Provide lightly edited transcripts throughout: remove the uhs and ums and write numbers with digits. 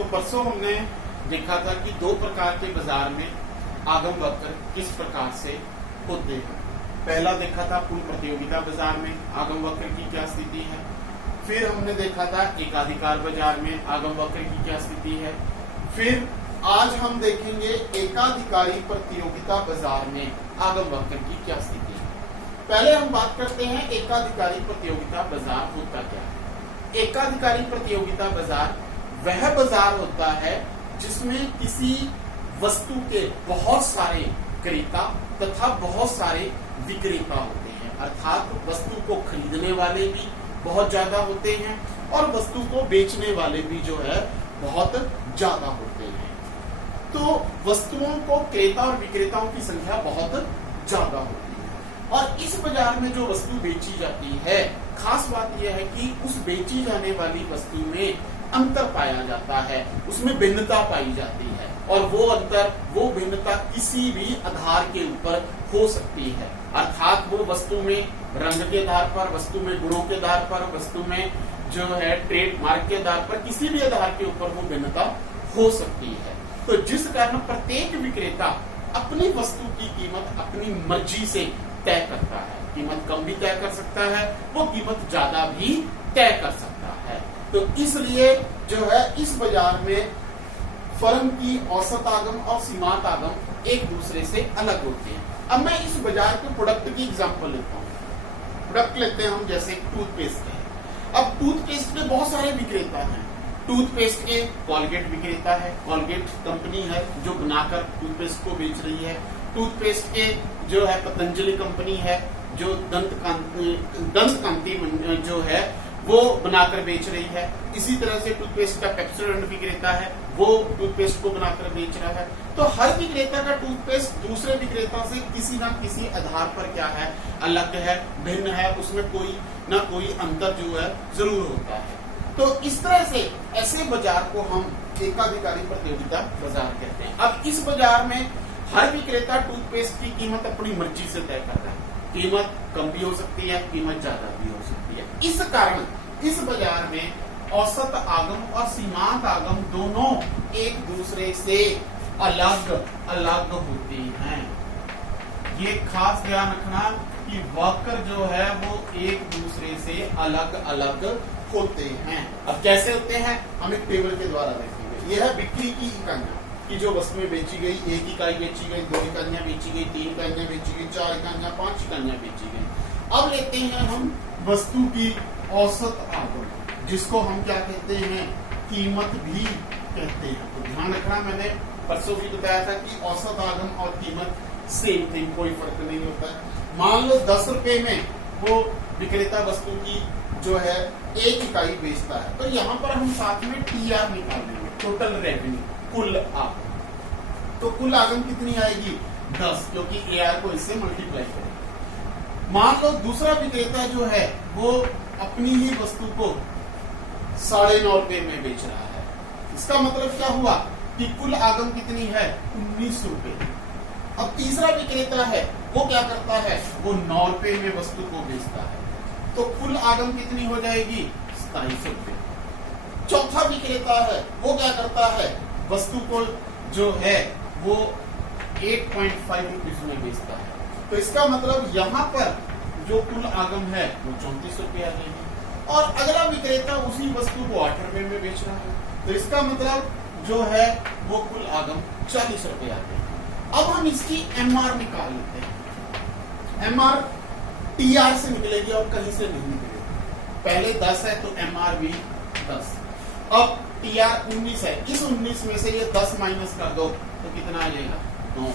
तो परसों हमने देखा था कि दो प्रकार के बाजार में आगम वक्र किस प्रकार से होते हैं। पहला देखा था कुल प्रतियोगिता बाजार में आगम वक्र की क्या स्थिति है। फिर हमने देखा था एकाधिकार बाजार में आगम वक्र की क्या स्थिति है। फिर आज हम देखेंगे एकाधिकारी प्रतियोगिता बाजार में आगम वक्र की क्या स्थिति है। पहले हम बात करते हैं एकाधिकारी प्रतियोगिता बाजार होता क्या है। एकाधिकारी प्रतियोगिता बाजार वह बाजार होता है जिसमें किसी वस्तु के बहुत सारे क्रेता तथा बहुत सारे विक्रेता होते हैं, अर्थात वस्तु को खरीदने वाले भी बहुत ज्यादा होते हैं और वस्तु को बेचने वाले भी जो है बहुत ज्यादा होते हैं। तो वस्तुओं को क्रेता और विक्रेताओं की संख्या बहुत ज्यादा होती है और इस बाजार में जो वस्तु बेची जाती है, खास बात यह है कि उस बेची जाने वाली वस्तु में अंतर पाया जाता है, उसमें भिन्नता पाई जाती है और वो अंतर, वो भिन्नता किसी भी आधार के ऊपर हो सकती है, अर्थात वो वस्तु में रंग के आधार पर, वस्तु में गुणों के आधार पर, वस्तु में जो है ट्रेडमार्क के आधार पर, किसी भी आधार के ऊपर वो भिन्नता हो सकती है। तो जिस कारण प्रत्येक विक्रेता अपनी वस्तु की कीमत अपनी मर्जी से तय करता है, कीमत कम भी तय कर सकता है, वो कीमत ज्यादा भी तय कर सकता है। तो इसलिए जो है इस बाजार में फर्म की औसत आगम और सीमांत आगम एक दूसरे से अलग होते हैं। अब मैं इस बाजार के प्रोडक्ट की एग्जांपल लेता हूँ। प्रोडक्ट लेते हैं हम, जैसे टूथपेस्ट है। अब टूथपेस्ट में बहुत सारे विक्रेता हैं। टूथपेस्ट के कॉलगेट विक्रेता है, कॉलगेट कंपनी है जो बनाकर टूथपेस्ट को बेच रही है। टूथपेस्ट के जो है पतंजलि कंपनी है जो दंत कांति जो है वो बनाकर बेच रही है। इसी तरह से टूथपेस्ट का पेप्सोडेंट विक्रेता है, वो टूथपेस्ट को बनाकर बेच रहा है। तो हर विक्रेता का टूथपेस्ट दूसरे विक्रेता से किसी ना किसी आधार पर क्या है, अलग है, भिन्न है, उसमें कोई ना कोई अंतर जो है जरूर होता है। तो इस तरह से ऐसे बाजार को हम एकाधिकारी प्रतियोगिता बाजार कहते हैं। अब इस बाजार में हर विक्रेता टूथपेस्ट की कीमत अपनी मर्जी से तय कर रहा है, कीमत कम भी हो सकती है, कीमत ज्यादा भी हो सकती है। इस कारण इस बाजार में औसत आगम और सीमांत आगम दोनों एक दूसरे से अलग अलग होती हैं। ये खास ध्यान रखना कि वक्र जो है वो एक दूसरे से अलग अलग होते हैं। अब कैसे होते हैं हम एक टेबल के द्वारा देखेंगे। यह है बिक्री की इकाइयां कि जो वस्तुएं बेची गई, 1 इकाई बेची गई, 2 इकाइयां बेची गई, 3 इकाइयां बेची गई, 4 इकाइयां, 5 इकाइयां बेची गई। अब लेते हैं हम वस्तु की औसत आगम, जिसको हम क्या कहते हैं, कीमत भी कहते हैं। तो ध्यान रखना, मैंने परसों भी बताया था कि औसत आगम और कीमत सेम थिंग, कोई फर्क नहीं होता है। मान लो 10 रुपए में वो विक्रेता वस्तु की जो है 1 इकाई बेचता है, तो यहाँ पर हम साथ में TR निकाल देंगे, टोटल रेवेन्यू, कुल आगम। तो कुल आगम कितनी आएगी, 10, क्योंकि AR को इससे मल्टीप्लाई करेंगे। मान लो दूसरा विक्रेता जो है वो अपनी ही वस्तु को 9.5 रुपए में बेच रहा है। इसका मतलब क्या हुआ कि कुल आगम कितनी है, 19 रुपए। अब तीसरा विक्रेता है वो क्या करता है, वो 9 रुपए में वस्तु को बेचता है, तो कुल आगम कितनी हो जाएगी, 27 रुपए। चौथा विक्रेता है वो क्या करता है, वस्तु को जो है वो 8.5 रुपीज में बेचता है। तो इसका मतलब यहाँ पर जो कुल आगम है वो 34 रुपए आ जाएगी। और अगला विक्रेता उसी वस्तु को 8 रुपए में बेच रहा है, तो इसका मतलब जो है वो कुल आगम 40 रुपए आ जाएगी। अब हम इसकी MR निकाल लेते हैं। MR TR से निकलेगी और कहीं से नहीं निकलेगी। पहले 10 है तो MR भी 10। अब TR 19 है, इस 19 में से ये 10 माइनस कर दो तो कितना आ जाएगा, 9।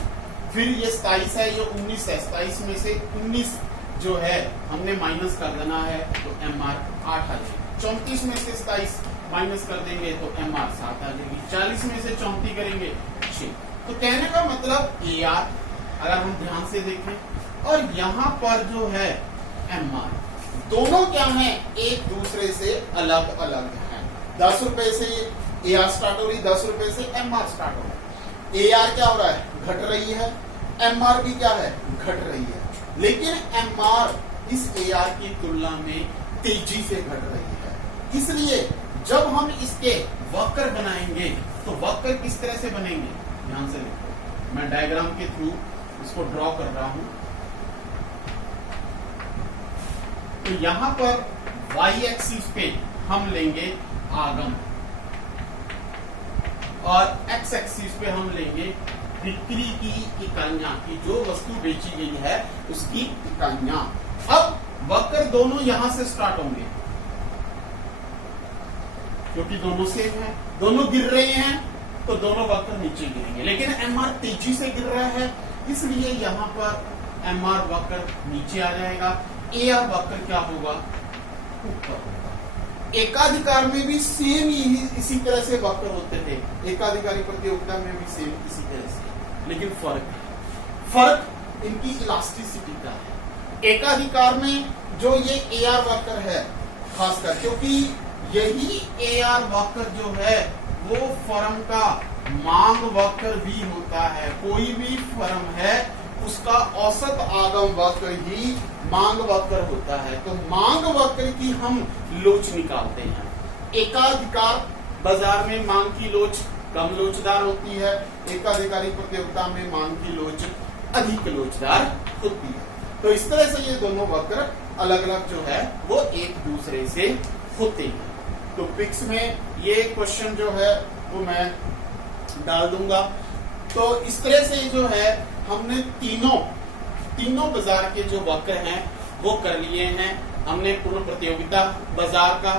फिर ये 27 है, ये 19 है, 27 में से 19 जो है हमने माइनस कर देना है तो MR 8 आ जाएगी। 34 में से 27 माइनस कर देंगे तो MR 7 आ जाएगी। 40 में से 34 करेंगे 6। तो कहने का मतलब AR अगर हम ध्यान से देखें और यहाँ पर जो है MR, दोनों क्या है, एक दूसरे से अलग अलग हैं। 10 रुपए से AR स्टार्ट हो रही, 10 रुपए से MR स्टार्ट हो रहा है। AR क्या हो रहा है, घट रही है, MR भी क्या है, घट रही है। लेकिन MR इस AR की तुलना में तेजी से घट रही है, इसलिए जब हम इसके वक्र बनाएंगे तो वक्र किस तरह से बनेंगे, ध्यान से देखो, मैं डायग्राम के थ्रू इसको ड्रॉ कर रहा हूं। तो यहां पर y एक्सिस पे हम लेंगे आगम और x एक्सिस पे हम लेंगे बिक्री की इकाइयां, की जो वस्तु बेची गई है उसकी इकाइयां। अब वक्र दोनों यहां से स्टार्ट होंगे क्योंकि दोनों सेम है, दोनों गिर रहे हैं तो दोनों वक्र नीचे गिरेंगे, लेकिन mr तेजी से गिर रहा है इसलिए यहां पर mr वक्र नीचे आ जाएगा, ar वक्र क्या होगा, ऊपर होगा। एकाधिकार में भी सेम इसी तरह से वक्र होते थे, एकाधिकारी प्रतियोगिता में भी सेम इसी तरह से, लेकिन फर्क इनकी इलास्टिसिटी का है। एकाधिकार में जो ये AR वक्र है खासकर, क्योंकि यही AR वक्र जो है वो फर्म का मांग वक्र भी होता है। कोई भी फर्म है उसका औसत आगम वक्र ही मांग वक्र होता है। तो मांग वक्र की हम लोच निकालते हैं। एकाधिकार बाजार में मांग की लोच कम लोचदार होती है, एकाधिकारी प्रतियोगिता में मांग की लोच अधिक लोचदार होती है। तो इस तरह से ये दोनों वक्र अलग अलग जो है वो एक दूसरे से होते हैं। तो पिक्स में ये क्वेश्चन जो है वो मैं डाल दूंगा। तो इस तरह से जो है हमने तीनों बाजार के जो वक्र हैं वो कर लिए हैं। हमने पूर्ण प्रतियोगिता बाजार का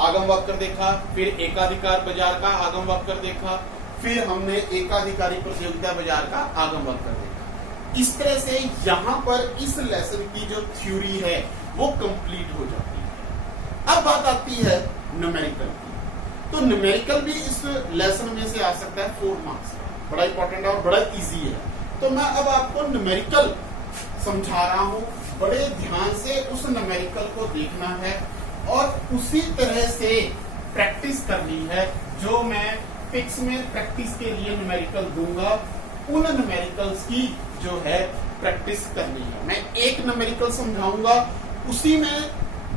आगम वक्र देखा, फिर एकाधिकार बाजार का आगम वक्र देखा, फिर हमने एकाधिकारी प्रतियोगिता बाजार का आगम वक्र देखा। इस तरह से यहां पर इस लेसन की जो थ्योरी है वो कंप्लीट हो जाती है। अब बात आती है न्यूमेरिकल की। तो न्यूमेरिकल भी इस लेसन में से आ सकता है 4 मार्क्स, बड़ा इंपॉर्टेंट है और बड़ा इजी है। तो मैं अब आपको न्यूमेरिकल समझा रहा हूं, बड़े ध्यान से उस न्यूमेरिकल को देखना है और उसी तरह से प्रैक्टिस करनी है। जो मैं फिक्स में प्रैक्टिस के लिए न्यूमेरिकल दूंगा उन न्यूमेरिकल्स की जो है प्रैक्टिस करनी है। मैं एक न्यूमेरिकल समझाऊंगा, उसी में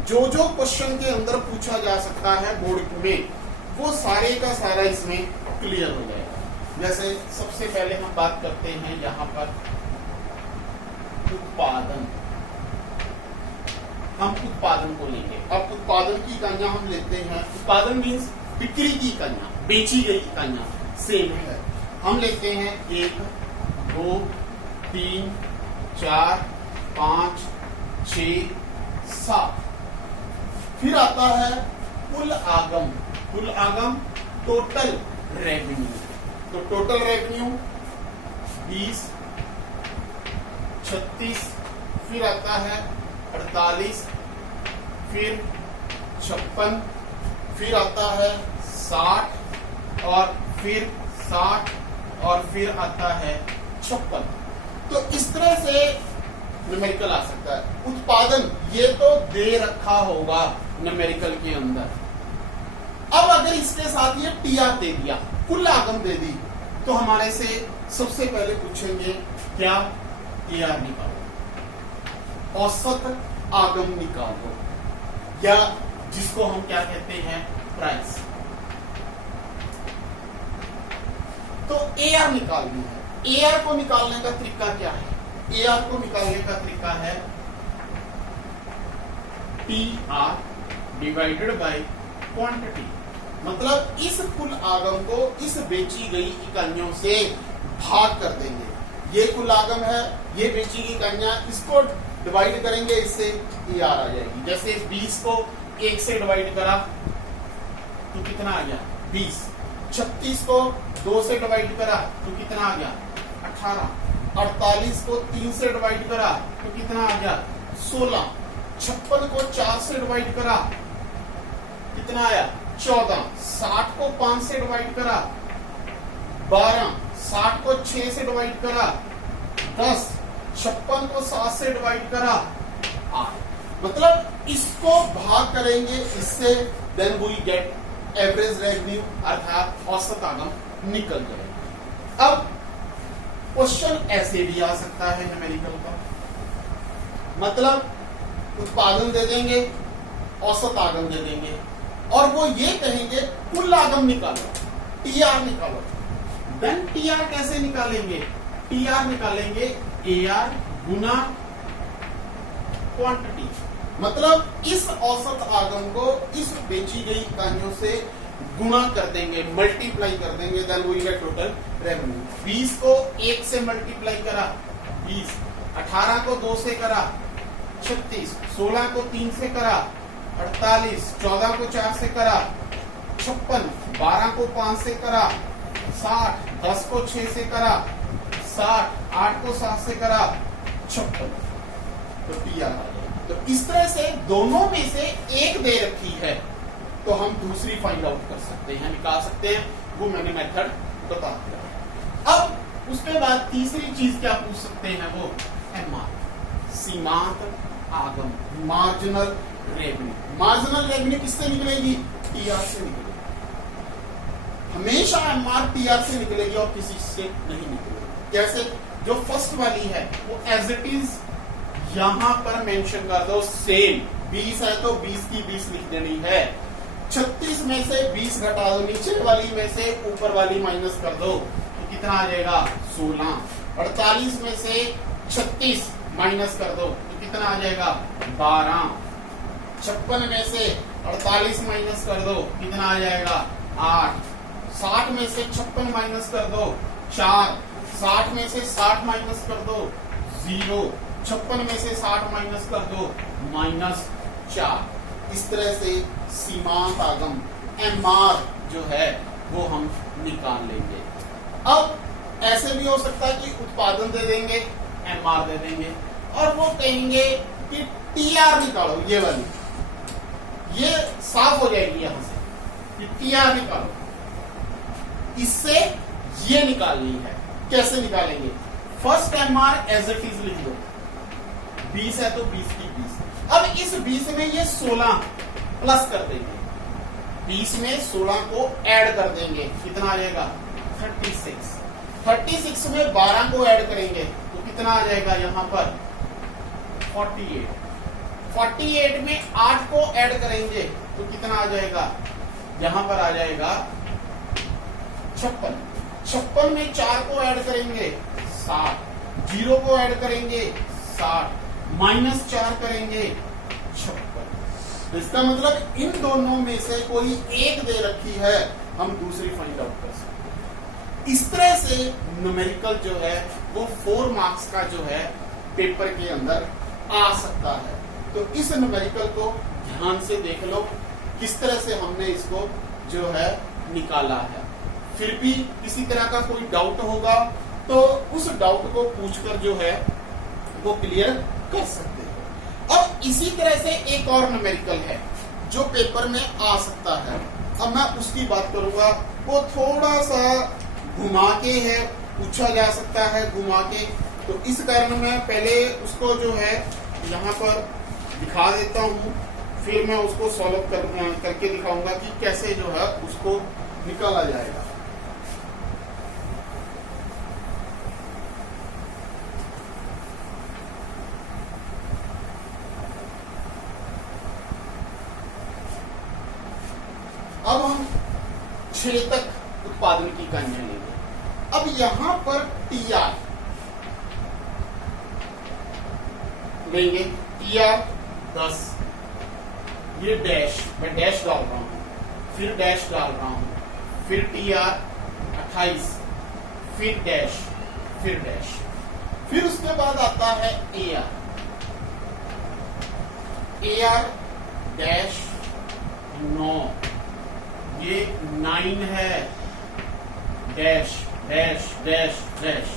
जो जो क्वेश्चन के अंदर पूछा जा सकता है बोर्ड में वो सारे का सारा इसमें क्लियर हो जाएगा। जैसे सबसे पहले हम बात करते हैं यहाँ पर उत्पादन। हम उत्पादन को लेंगे। अब उत्पादन की इकाइयां हम लेते हैं। उत्पादन मीन्स बिक्री की इकाइयां, बेची गई इकाइयां सेम है। हम लेते हैं 1, 2, 3, 4, 5, 6, 7। फिर आता है कुल आगम। कुल आगम टोटल रेवेन्यू। तो टोटल रेवेन्यू 20, 36, फिर आता है 48, फिर 56, फिर आता है 60 और फिर 60 और फिर आता है 56। तो इस तरह से न्यूमेरिकल आ सकता है। उत्पादन ये तो दे रखा होगा न्यूमेरिकल के अंदर। अब अगर इसके साथ ये टीआर दे दिया, कुल आगम दे दी, तो हमारे से सबसे पहले पूछेंगे क्या, टीआर निकालो, औसत आगम निकालो, या जिसको हम क्या कहते हैं प्राइस। तो एआर निकालनी है। एआर को निकालने का तरीका क्या है? एआर को निकालने का तरीका है टीआर डिवाइडेड बाय क्वांटिटी। मतलब इस कुल आगम को इस बेची गई इकाइयों से भाग कर देंगे। ये कुल आगम है, ये बेची गई इकाइयां, इसको डिवाइड करेंगे, इससे ईआर आ जाएगी। जैसे 20 को 1 से डिवाइड करा तो कितना आ गया 20। 36 को 2 से डिवाइड करा तो कितना आ गया 18। 48 को 3 से डिवाइड करा तो कितना आ गया 16। 56 को 4 से डिवाइड करा कितना आया 14। 60 को 5 से डिवाइड करा 12। 60 को 6 से डिवाइड करा 10। 56 को 7 से डिवाइड करा 8। मतलब इसको भाग करेंगे इससे, then we get average revenue, अर्थात औसत आगम निकल जाएगा। अब क्वेश्चन ऐसे भी आ सकता है न्यूमेरिकल का, मतलब उत्पादन दे देंगे, औसत आगम दे देंगे और वो ये कहेंगे कुल आगम निकालो, टीआर निकालो। देन टीआर कैसे निकालेंगे? टीआर निकालेंगे एआर गुना क्वांटिटी, मतलब इस औसत आगम को इस बेची गई इकाइयों से गुणा कर देंगे, मल्टीप्लाई कर देंगे, then we get total revenue. 20 को 1 से मल्टीप्लाई करा 20, 18 को 2 से करा 36, 16 को 3 से करा 48, 14 को 4 से करा 56, 12 को 5 से करा 60, 10 को 6 से करा 60, 8 को 7 से करा 56, तो टीआर आ गया। तो इस तरह से दोनों में से एक दे रखी है तो हम दूसरी फाइंड आउट कर सकते हैं, निकाल सकते हैं, वो मैंने मेथड बता दिया। अब उसके बाद तीसरी चीज क्या पूछ सकते हैं, वो एमआर, सीमांत आगम, मार्जिनल रेवेन्यू। मार्जिनल रेवेन्यू किससे निकलेगी? टीआर से निकलेगी। हमेशा एमआर टीआर से निकलेगी और किसी से नहीं निकलेगी। कैसे? जो फर्स्ट वाली है वो एज इट इज यहां पर मेंशन कर दो, सेम 20 है तो 20 की 20 लिख देनी है। 36 में से 20 घटा दो, नीचे वाली में से ऊपर वाली माइनस कर दो, तो कितना आ जाएगा? 16। 48 में से 36 माइनस कर दो तो कितना आ जाएगा? 12। 56 में से 48 माइनस कर दो, कितना आ जाएगा? 8। 60 में से 56 माइनस कर दो, 4। 60 में से 60 माइनस कर दो, 0। 56 में से 60 माइनस कर दो, -4। इस तरह से सीमांत आगम एमआर जो है वो हम निकाल लेंगे। अब ऐसे भी हो सकता है कि उत्पादन दे देंगे, एमआर दे देंगे और वो कहेंगे कि टीआर निकालो, ये वाली, ये साफ हो जाएगी यहां से कि टीआर निकालो, इससे ये निकालनी है। कैसे निकालेंगे? First MR as it is लिख दो, 20 है तो 20 की 20। अब इस 20 में ये 16 प्लस कर देंगे, 20 में 16 को ऐड कर देंगे, कितना आ जाएगा? 36। 36 में 12 को ऐड करेंगे तो कितना आ जाएगा यहाँ पर? 48। 48 में 8 को ऐड करेंगे तो कितना आ जाएगा? यहाँ पर आ जाएगा 56। 56 में 4 को ऐड करेंगे 60, 0 को ऐड करेंगे 60, -4 करेंगे 56। तो इसका मतलब इन दोनों में से कोई एक दे रखी है, हम दूसरी फाइंड आउट कर सकते हैं। इस तरह से न्यूमेरिकल जो है वो 4 मार्क्स का जो है पेपर के अंदर आ सकता है। तो इस न्यूमेरिकल को ध्यान से देख लो, किस तरह से हमने इसको जो है निकाला है। फिर भी किसी तरह का कोई डाउट होगा तो उस डाउट को पूछकर जो है वो क्लियर कर सकते हैं। अब इसी तरह से एक और न्यूमेरिकल है जो पेपर में आ सकता है, अब मैं उसकी बात करूंगा। वो थोड़ा सा घुमा के है, पूछा जा सकता है घुमा के, तो इस कारण मैं पहले उसको जो है यहाँ पर दिखा देता हूँ, फिर मैं उसको सॉल्व करके दिखाऊंगा कि कैसे जो है उसको निकाला जाएगा। अब हम छेदक उत्पादन की इकाइयां लेंगे। अब यहां पर टीआर लेंगे, टीआर 10, ये डैश, मैं डैश डाल रहा हूं, फिर डैश डाल रहा हूं, फिर टीआर 28, फिर डैश, फिर डैश, फिर उसके बाद आता है एआर, एआर डैश 9, ये 9 है, डैश डैश डैश डैश।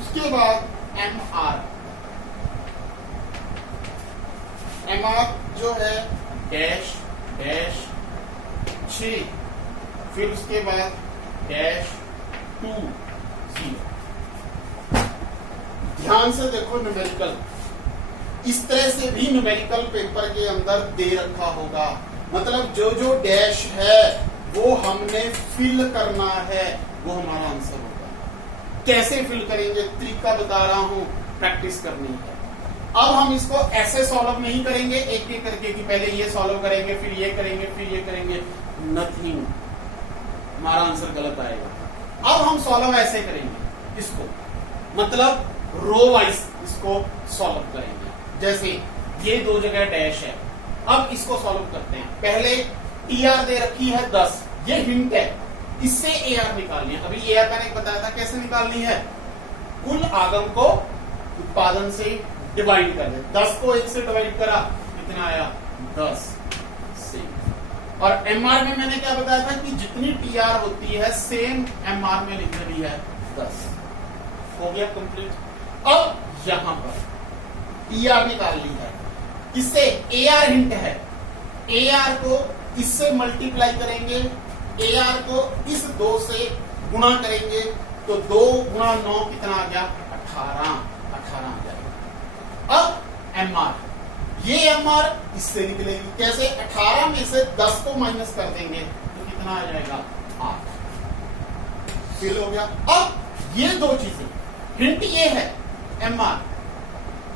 उसके बाद एमआर, एमआर जो है डैश डैश 6, फिर उसके बाद डैश 2 0। ध्यान से देखो न्यूमेरिकल, इस तरह से भी न्यूमेरिकल पेपर के अंदर दे रखा होगा, मतलब जो जो डैश है वो हमने फिल करना है, वो हमारा आंसर होगा। कैसे फिल करेंगे तरीका बता रहा हूं, प्रैक्टिस करनी है। अब हम इसको ऐसे सॉल्व नहीं करेंगे एक एक करके कि पहले ये सॉल्व करेंगे फिर ये करेंगे फिर ये करेंगे, नथिंग, हमारा आंसर गलत आएगा। अब हम सॉल्व ऐसे करेंगे इसको, मतलब रो वाइज इसको सॉल्व करेंगे। जैसे ये दो जगह डैश है, अब इसको सॉल्व करते हैं। पहले टीआर दे रखी है 10, ये हिंट है, इससे एआर निकालनी है। अभी एआर मैंने बताया था कैसे निकालनी है, कुल आगम को उत्पादन से डिवाइड कर दे। 10 को 1 से डिवाइड करा, कितना आया 10 से। और एमआर में मैंने क्या बताया था कि जितनी टीआर होती है सेम एमआर में लिख रही है 10। हो गया कंप्लीट। अब यहां पर टीआर निकालनी है, किससे, एआर हिंट है, एआर को इससे मल्टीप्लाई करेंगे, एआर को इस 2 से गुणा करेंगे, तो 2 गुणा 9 कितना आ गया 18 आ जाएगा। अब एमआर, ये एमआर इससे निकलेगी कैसे, 18 में से 10 को माइनस कर देंगे तो कितना आ जाएगा 8। फिल हो गया। अब ये दो चीजें, हिंट ये है एमआर,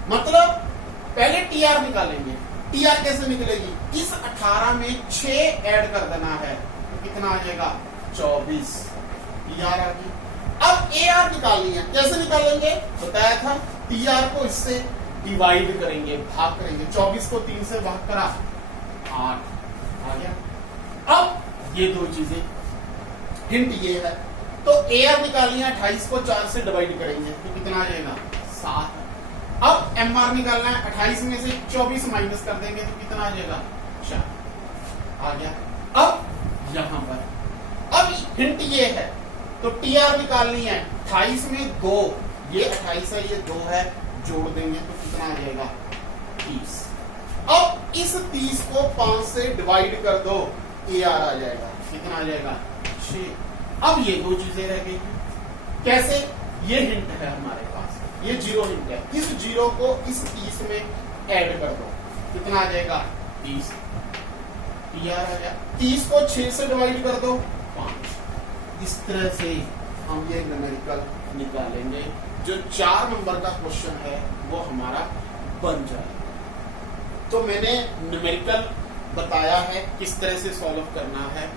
मतलब पहले टीआर निकालेंगे। टीआर कैसे निकलेगी, इस 18 में 6 ऐड कर देना है तो कितना आ जाएगा 24, टीआर आ गई। अब एआर निकालनी है, कैसे निकालेंगे, बताया था टीआर को इससे डिवाइड करेंगे, भाग करेंगे। 24 को 3 से भाग करा 8 आ गया। अब ये दो चीजें, हिंट ये है, तो एआर निकालनी है, 28 को 4 से डिवाइड करेंगे तो कितना आ जाएगा 7। अब एमआर निकालना है, 28 में से 24 माइनस कर देंगे तो कितना आ जाएगा 4 आ गया। अब यहां पर अब हिंट ये है, तो टीआर निकालनी है, 28 में 2, ये 28 है ये 2 है, जोड़ देंगे तो कितना आ जाएगा 30। अब इस 30 को 5 से डिवाइड कर दो, एआर आ जाएगा, कितना आ जाएगा 6। अब ये दो चीजें रह गई, कैसे, ये हिंट है हमारे पास, ये 0 हिंट है, इस 0 को इस 30 में ऐड कर दो, कितना आ जाएगा 30, टीआर आ गया। 30 को 6 से डिवाइड कर दो 5। इस तरह से हम ये न्यूमेरिकल निकालेंगे, जो 4 नंबर का क्वेश्चन है वो हमारा बन जाएगा। तो मैंने न्यूमेरिकल बताया है किस तरह से सॉल्व करना है,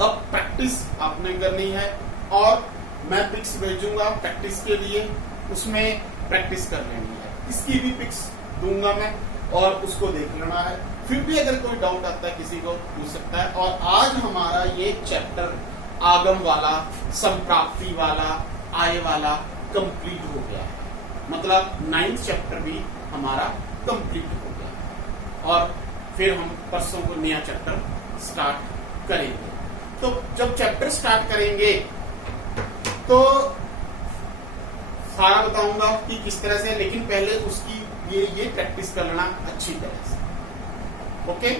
अब प्रैक्टिस आपने करनी है, और मैं पिक्स भेजूंगा प्रैक्टिस के लिए, उसमें प्रैक्टिस कर लेनी है। इसकी भी पिक्स दूंगा मैं, और उसको देख लेना है। फिर भी अगर कोई डाउट आता है किसी को पूछ सकता है। और आज हमारा ये चैप्टर आगम वाला, संप्राप्ति वाला, आय वाला कंप्लीट हो गया है, मतलब 9th चैप्टर भी हमारा कंप्लीट हो गया, और फिर हम परसों को नया चैप्टर स्टार्ट करेंगे। तो जब चैप्टर स्टार्ट करेंगे तो सारा बताऊंगा कि किस तरह से, लेकिन पहले उसकी ये प्रैक्टिस कर लेना अच्छी तरह से। ओके।